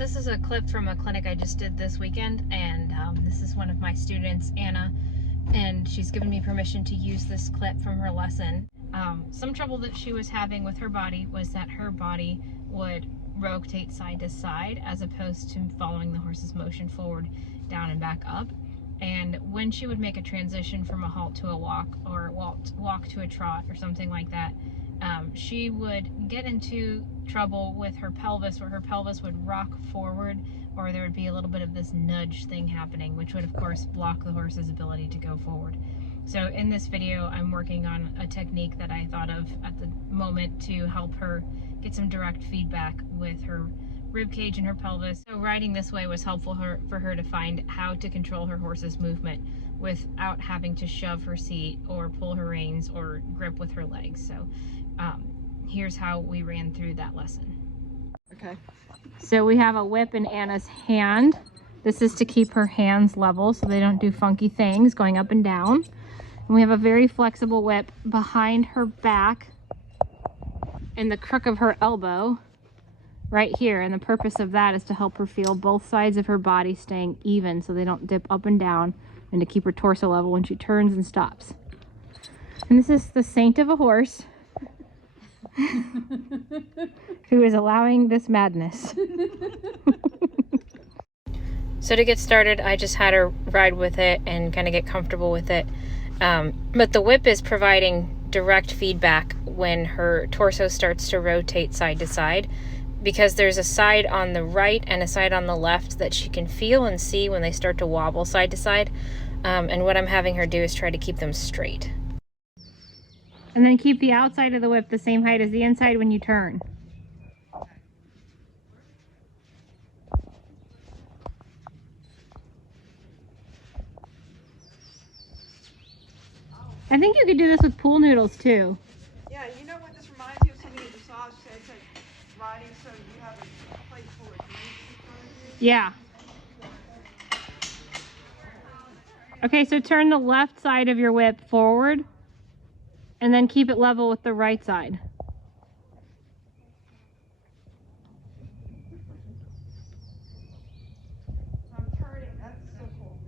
This is a clip from a clinic I just did this weekend, and this is one of my students, Anna, and she's given me permission to use this clip from her lesson. Some trouble that she was having with her body was that her body would rotate side to side as opposed to following the horse's motion forward, down, and back up. And when she would make a transition from a halt to a walk, or walk to a trot, or something like that, she would get into trouble with her pelvis, where her pelvis would rock forward, or there would be a little bit of this nudge thing happening, which would of course block the horse's ability to go forward. So in this video, I'm working on a technique that I thought of at the moment to help her get some direct feedback with her rib cage and her pelvis. So riding this way was helpful for her to find how to control her horse's movement without having to shove her seat or pull her reins or grip with her legs. So here's how we ran through that lesson. Okay. So we have a whip in Anna's hand. This is to keep her hands level so they don't do funky things going up and down. And we have a very flexible whip behind her back in the crook of her elbow right here, and the purpose of that is to help her feel both sides of her body staying even so they don't dip up and down, and to keep her torso level when she turns and stops. And this is the saint of a horse who is allowing this madness. So to get started, I just had her ride with it and kind of get comfortable with it. But the whip is providing direct feedback when her torso starts to rotate side to side, because there's a side on the right and a side on the left that she can feel and see when they start to wobble side to side. And what I'm having her do is try to keep them straight. And then keep the outside of the whip the same height as the inside when you turn. I think you could do this with pool noodles too. Yeah, you know what this reminds me of? Something in dressage said, it's like riding so you have a plate full of drinks in front of you. Yeah. Okay, so turn the left side of your whip forward and then keep it level with the right side. I'm turning. That's so cool.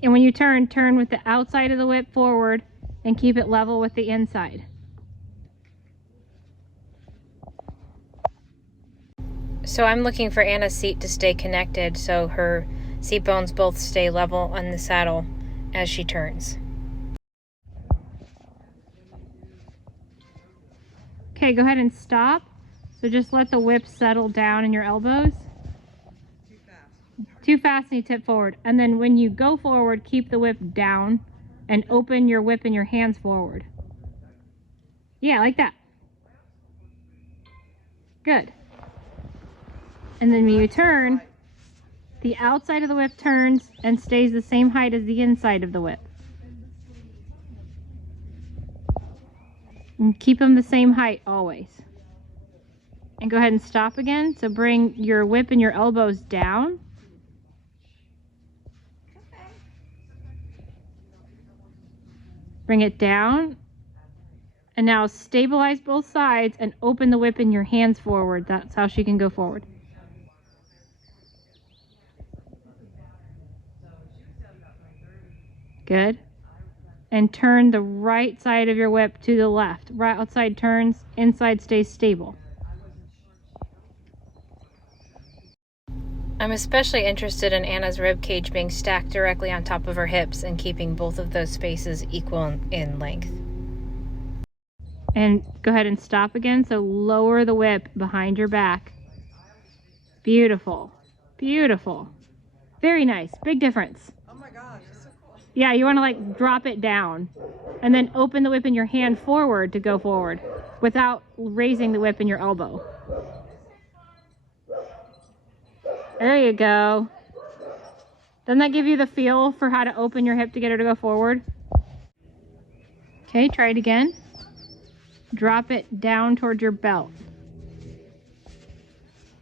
And when you turn with the outside of the whip forward and keep it level with the inside. So I'm looking for Anna's seat to stay connected so her seat bones both stay level on the saddle as she turns. Okay, go ahead and stop. So just let the whip settle down in your elbows. Too fast. Too fast and you tip forward. And then when you go forward, keep the whip down and open your whip and your hands forward. Yeah, like that. Good. And then when you turn, the outside of the whip turns and stays the same height as the inside of the whip. And keep them the same height always. And go ahead and stop again. So bring your whip and your elbows down. Bring it down. And now stabilize both sides and open the whip and your hands forward. That's how she can go forward. Good. And turn the right side of your whip to the left. Right outside turns, inside stays stable. I'm especially interested in Anna's rib cage being stacked directly on top of her hips and keeping both of those spaces equal in length. And go ahead and stop again. So lower the whip behind your back. Beautiful. Beautiful. Very nice. Big difference. Oh my gosh, it's so cool. Yeah, you want to like drop it down and then open the whip in your hand forward to go forward without raising the whip in your elbow. There you go. Doesn't that give you the feel for how to open your hip to get her to go forward? Okay, try it again. Drop it down towards your belt.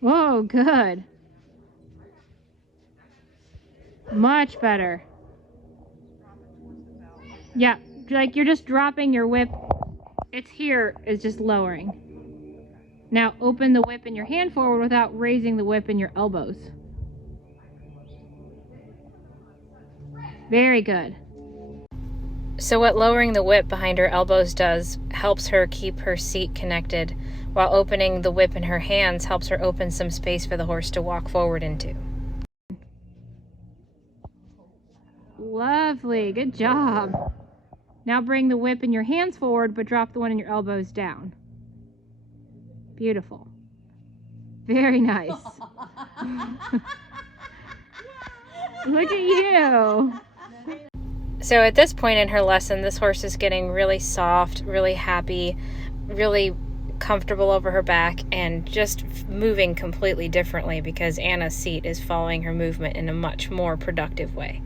Whoa, good. Much better. Yeah, like you're just dropping your whip. It's here is just lowering. Now open the whip in your hand forward without raising the whip in your elbows. Very good. So what lowering the whip behind her elbows does helps her keep her seat connected, while opening the whip in her hands helps her open some space for the horse to walk forward into. Lovely, good job. Now bring the whip in your hands forward, but drop the one in your elbows down. Beautiful. Very nice. Look at you. So at this point in her lesson, this horse is getting really soft, really happy, really comfortable over her back, and just moving completely differently because Anna's seat is following her movement in a much more productive way.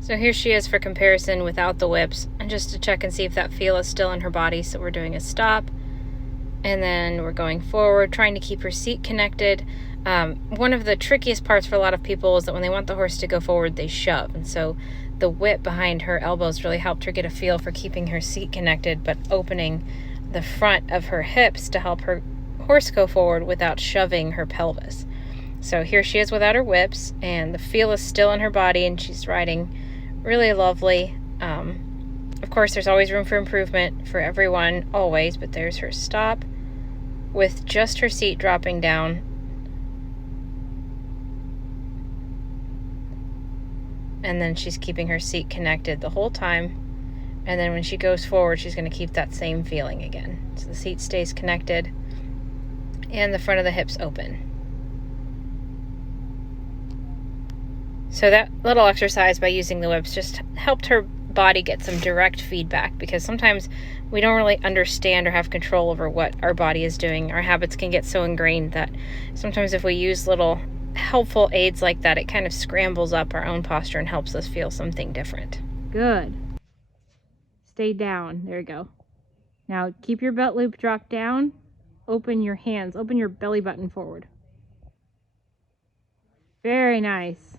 So here she is for comparison without the whips, and just to check and see if that feel is still in her body. So we're doing a stop, and then we're going forward, trying to keep her seat connected. One of the trickiest parts for a lot of people is that when they want the horse to go forward, they shove. And so the whip behind her elbows really helped her get a feel for keeping her seat connected, but opening the front of her hips to help her horse go forward without shoving her pelvis. So here she is without her whips, and the feel is still in her body, and she's riding really lovely. Of course, there's always room for improvement for everyone, always, but there's her stop with just her seat dropping down. And then she's keeping her seat connected the whole time. And then when she goes forward, she's going to keep that same feeling again. So the seat stays connected and the front of the hips open. So that little exercise by using the whips just helped her body get some direct feedback, because sometimes we don't really understand or have control over what our body is doing. Our habits can get so ingrained that sometimes if we use little helpful aids like that, it kind of scrambles up our own posture and helps us feel something different. Good. Stay down. There you go. Now keep your belt loop dropped down. Open your hands. Open your belly button forward. Very nice.